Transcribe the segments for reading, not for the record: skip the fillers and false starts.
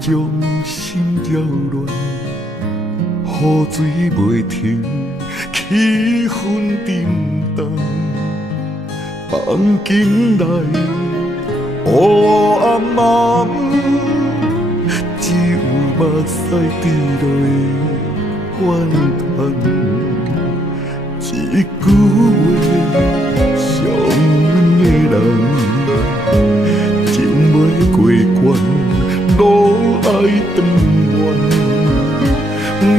将心扰乱，雨水袂停，气氛沉重。房间内黑暗暗，只有目屎滴落的怨叹。一句话，伤阮的人，情袂过关，路爱长远，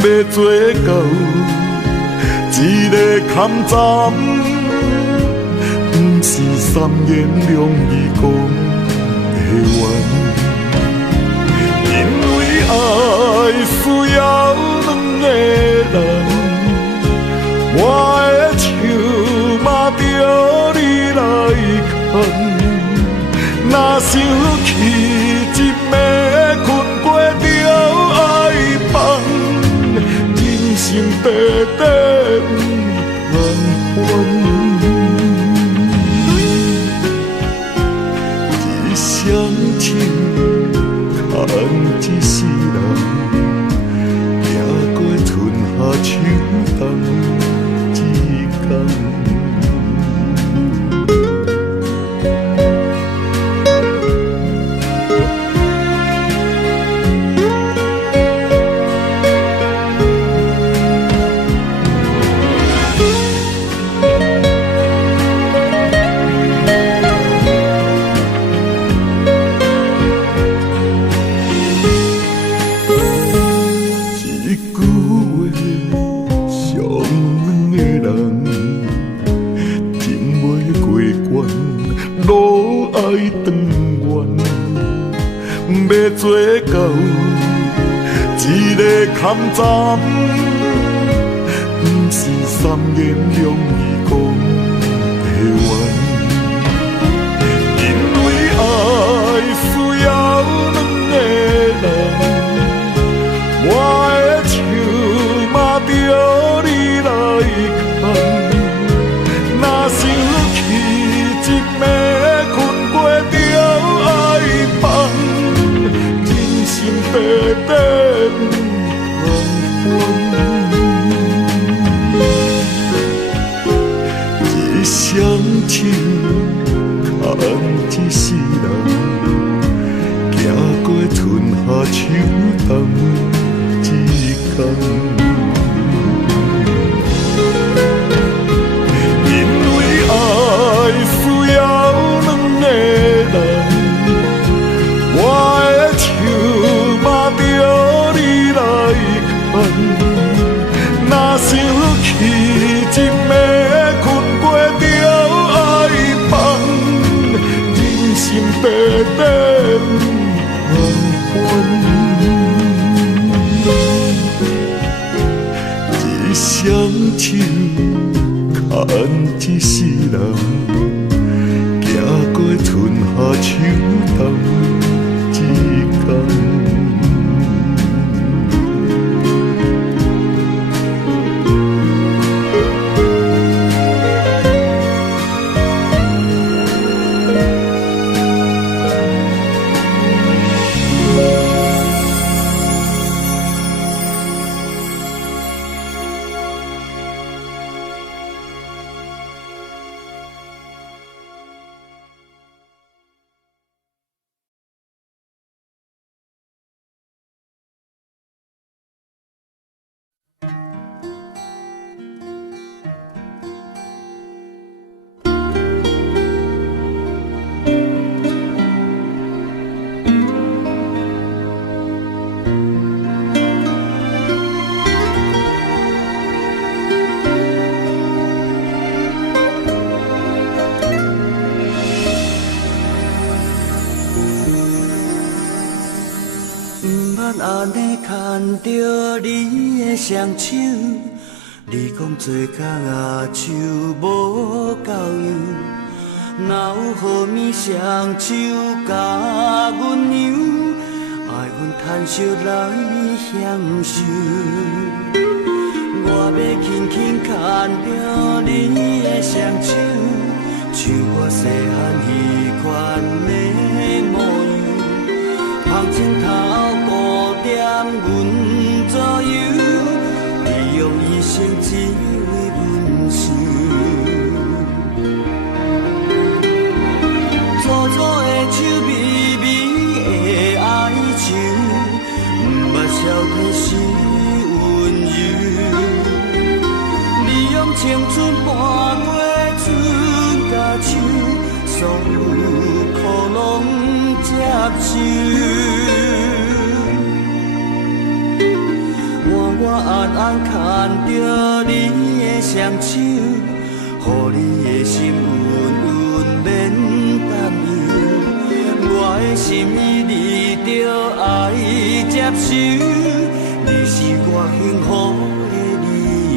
要做到一个坎站，不是三言两语讲会完，因为爱需要两个人。我的手嘛着你来牵，若想起一暝困过着爱放，人生短短不通还，一厢情牵一世人，行过春夏秋冬。要做到一个坎站，不是三言两语讲会完，因为爱需要两个人，我的手嘛着你来牵，若想起一暝困过着爱放。短短空关，一厢情牵一世人，行过春夏秋冬一天。因为爱需要两个人，我的手嘛着你来牵，若想起一暝困过着爱放，人生短短空一厢情牵一世人，行过春夏秋冬一天。安尼牵着你的双手，你讲做工啊手无够用，哪有好物双手甲阮让，爱阮趁手来享受。我要轻轻牵着你的双手，像我细汉迄款的模样，芳情头。点阮左右，利用一生只为阮想。粗粗的手，微微的哀愁，不捌消褪是温柔。利用青春半过春甲秋，所有苦拢接受。我暗暗看着你的双手，予你的心温温免担忧。我的心意你着爱接受，你是我幸福的理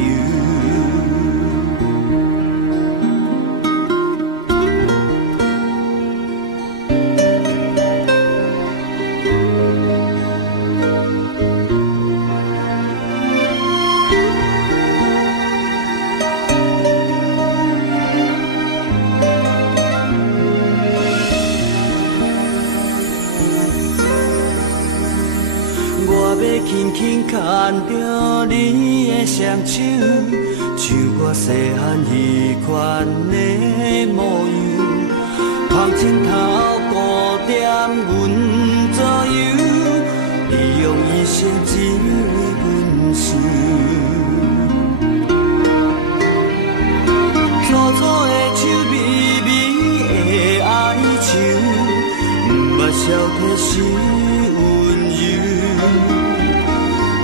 由。轻轻牵着你的双手，像我细汉迄款的模样。芳枕头孤点阮左右，利用一生只为阮想。粗粗的手，微微的哀愁，不捌消褪是温柔。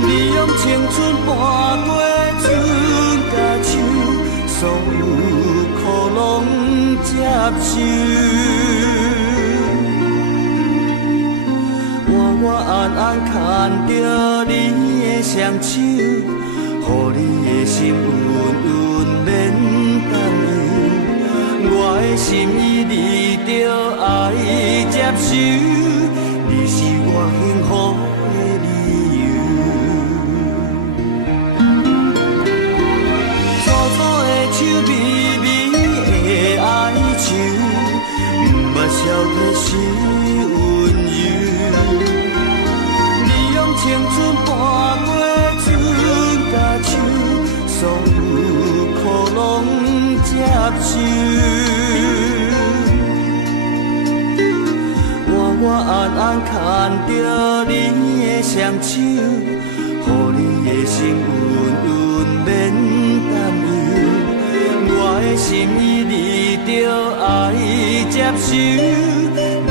利用青春半过春甲秋，所有苦拢接受。我暗暗看着你的双手，予你的心温温免担忧。我的心意你着爱接受，你是我幸福的理由。手微微的哀愁，不捌消褪是温柔。利用青春半过春甲秋，所有苦拢接受。我暗暗看着你的双手，予你的心温温免担忧。我的心意你着爱接受，你